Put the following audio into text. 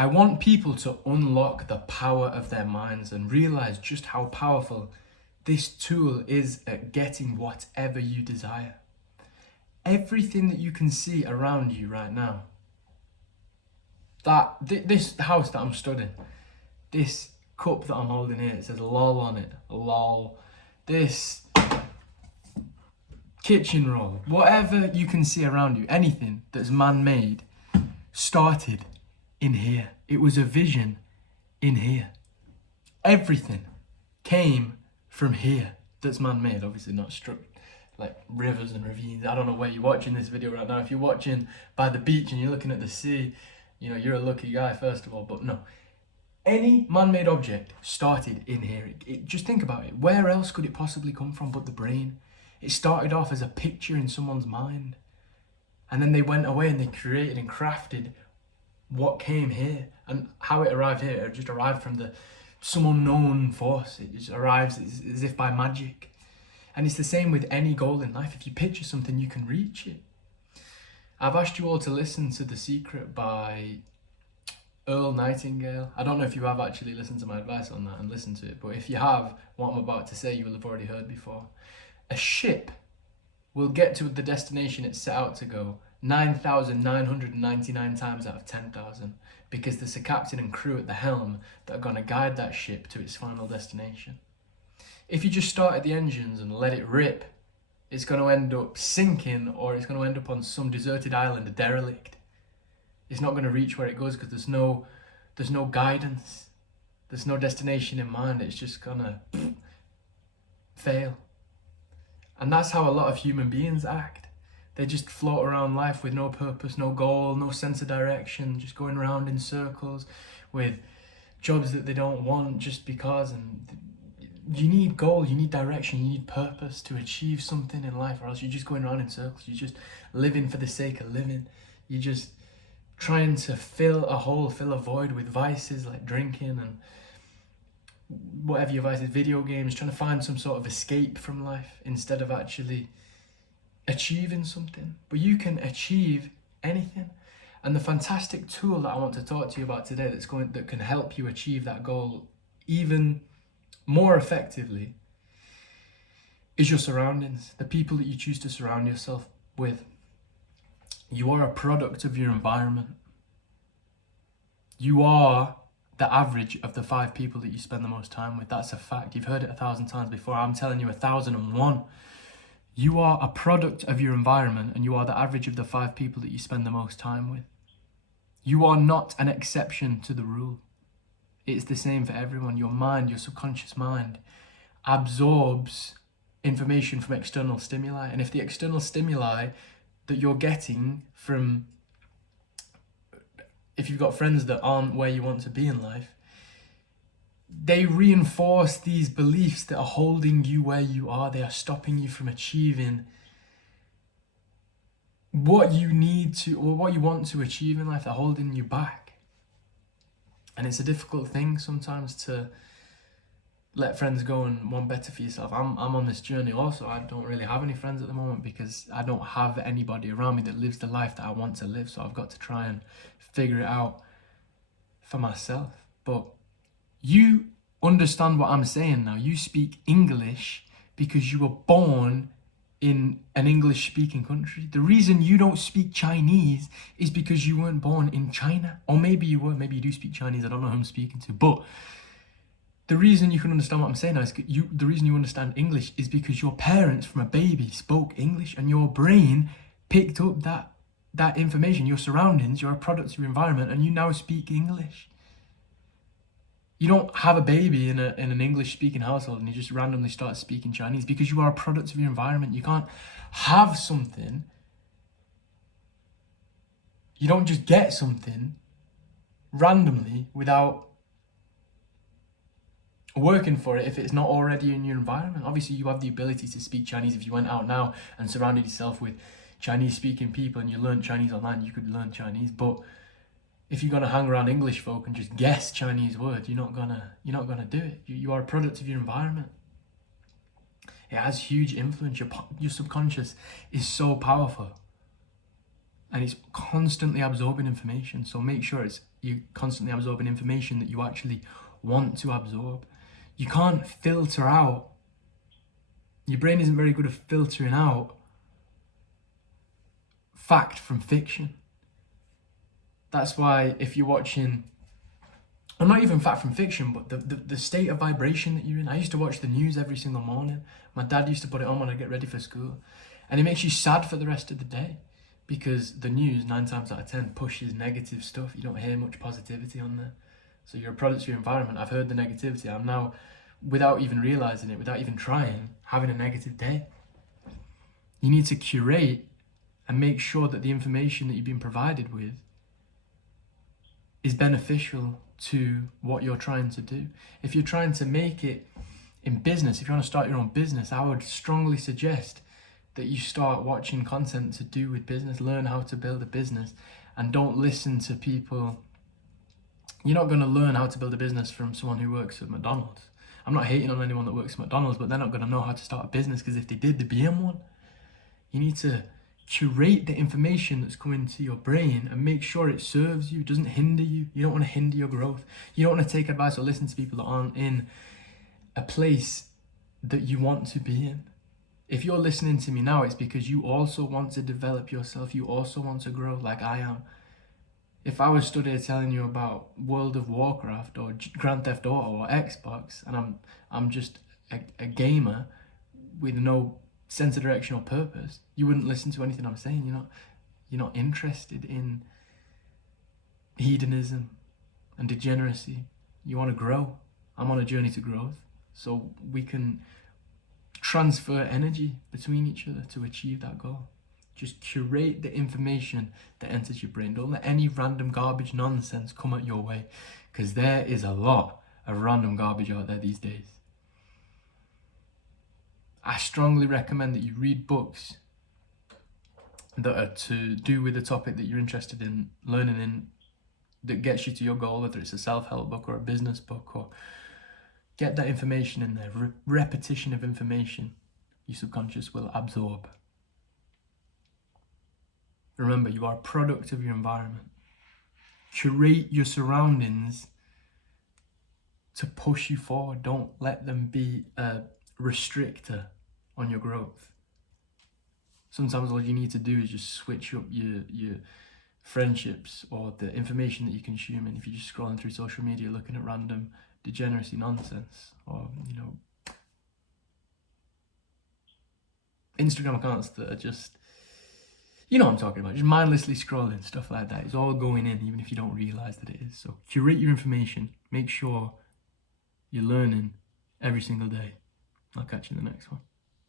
I want people to unlock the power of their minds and realize just how powerful this tool is at getting whatever you desire. Everything that you can see around you right now, this house that I'm stood in, this cup that I'm holding here, it says lol on it, lol. This kitchen roll, whatever you can see around you, anything that's man-made, started in here. It was a vision in here. Everything came from here that's man-made, obviously not struck like rivers and ravines. I don't know where you're watching this video right now. If you're watching by the beach and you're looking at the sea, you know, you're a lucky guy, first of all. But no, any man-made object started in here. Just think about it. Where else could it possibly come from but the brain? It started off as a picture in someone's mind, and then they went away and they created and crafted what came here. And how it arrived here, it just arrived from some unknown force. It just arrives as if by magic. And it's the same with any goal in life. If you picture something, you can reach it. I've asked you all to listen to The Secret by Earl Nightingale. I don't know if you have actually listened to my advice on that and listened to it, but if you have, what I'm about to say you will have already heard before. A ship will get to the destination it's set out to go 9,999 times out of 10,000, because there's a captain and crew at the helm that are going to guide that ship to its final destination. If you just start at the engines and let it rip, it's going to end up sinking, or it's going to end up on some deserted island, a derelict. It's not going to reach where it goes because there's no guidance. There's no destination in mind. It's just going to fail. And that's how a lot of human beings act. They just float around life with no purpose, no goal, no sense of direction, just going around in circles with jobs that they don't want just because. And you need goal, you need direction, you need purpose to achieve something in life, or else you're just going around in circles. You're just living for the sake of living. You're just trying to fill a hole, fill a void with vices like drinking and whatever your vices, video games, trying to find some sort of escape from life instead of actually achieving something. But you can achieve anything. And the fantastic tool that I want to talk to you about today that can help you achieve that goal even more effectively is your surroundings, the people that you choose to surround yourself with. You are a product of your environment. You are the average of the 5 people that you spend the most time with. That's a fact. You've heard it 1,000 times before. I'm telling you 1,001. You are a product of your environment, and you are the average of the 5 people that you spend the most time with. You are not an exception to the rule. It's the same for everyone. Your mind, your subconscious mind, absorbs information from external stimuli. And if the external stimuli that you're getting from, if you've got friends that aren't where you want to be in life, they reinforce these beliefs that are holding you where you are. They are stopping you from achieving what you need to, or what you want to achieve in life. They're holding you back. And it's a difficult thing sometimes to let friends go and want better for yourself. I'm on this journey also. I don't really have any friends at the moment because I don't have anybody around me that lives the life that I want to live. So I've got to try and figure it out for myself. But you understand what I'm saying now. You speak English because you were born in an English-speaking country. The reason you don't speak Chinese is because you weren't born in China. Or maybe you were, maybe you do speak Chinese, I don't know who I'm speaking to. But the reason you can understand what I'm saying now is the reason you understand English is because your parents from a baby spoke English, and your brain picked up that information, your surroundings. You're a product of your environment, and you now speak English. You don't have a baby in an English-speaking household and you just randomly start speaking Chinese, because you are a product of your environment. You can't have something. You don't just get something randomly without working for it if it's not already in your environment. Obviously, you have the ability to speak Chinese. If you went out now and surrounded yourself with Chinese-speaking people and you learned Chinese online, you could learn Chinese. But if you're gonna hang around English folk and just guess Chinese words, you're not gonna do it. You are a product of your environment. It has huge influence. Your subconscious is so powerful. and it's constantly absorbing information. So make sure you're constantly absorbing information that you actually want to absorb. You can't filter out. Your brain isn't very good at filtering out fact from fiction. That's why if you're watching, or not even fact from fiction, but the state of vibration that you're in. I used to watch the news every single morning. My dad used to put it on when I get ready for school. And it makes you sad for the rest of the day, because the news, 9 times out of 10, pushes negative stuff. You don't hear much positivity on there. So you're a product of your environment. I've heard the negativity. I'm now, without even realizing it, without even trying, having a negative day. You need to curate and make sure that the information that you've been provided with is beneficial to what you're trying to do. If you're trying to make it in business, if you want to start your own business, I would strongly suggest that you start watching content to do with business, learn how to build a business, and don't listen to people. You're not going to learn how to build a business from someone who works at McDonald's. I'm not hating on anyone that works at McDonald's, but they're not going to know how to start a business, because if they did, they'd be in one. You need to curate the information that's coming to your brain and make sure it serves you, doesn't hinder you. You don't want to hinder your growth. You don't want to take advice or listen to people that aren't in a place that you want to be in. If you're listening to me now, it's because you also want to develop yourself. You also want to grow like I am. If I was stood here telling you about World of Warcraft or Grand Theft Auto or Xbox, and I'm just a gamer with no sense of direction or purpose, you wouldn't listen to anything I'm saying. You're not interested in hedonism and degeneracy. You want to grow. I'm on a journey to growth, so we can transfer energy between each other to achieve that goal. Just curate the information that enters your brain. Don't let any random garbage nonsense come at your way, because there is a lot of random garbage out there these days. I strongly recommend that you read books that are to do with the topic that you're interested in learning in, that gets you to your goal, whether it's a self-help book or a business book, or get that information in there. Repetition of information your subconscious will absorb. Remember, you are a product of your environment. Curate your surroundings to push you forward. Don't let them be a restrictor on your growth. Sometimes all you need to do is just switch up your friendships or the information that you consume. And if you're just scrolling through social media looking at random degeneracy nonsense, or Instagram accounts that are just, what I'm talking about, just mindlessly scrolling, stuff like that, it's all going in, even if you don't realize that it is. So curate your information. Make sure you're learning every single day. I'll catch you in the next one.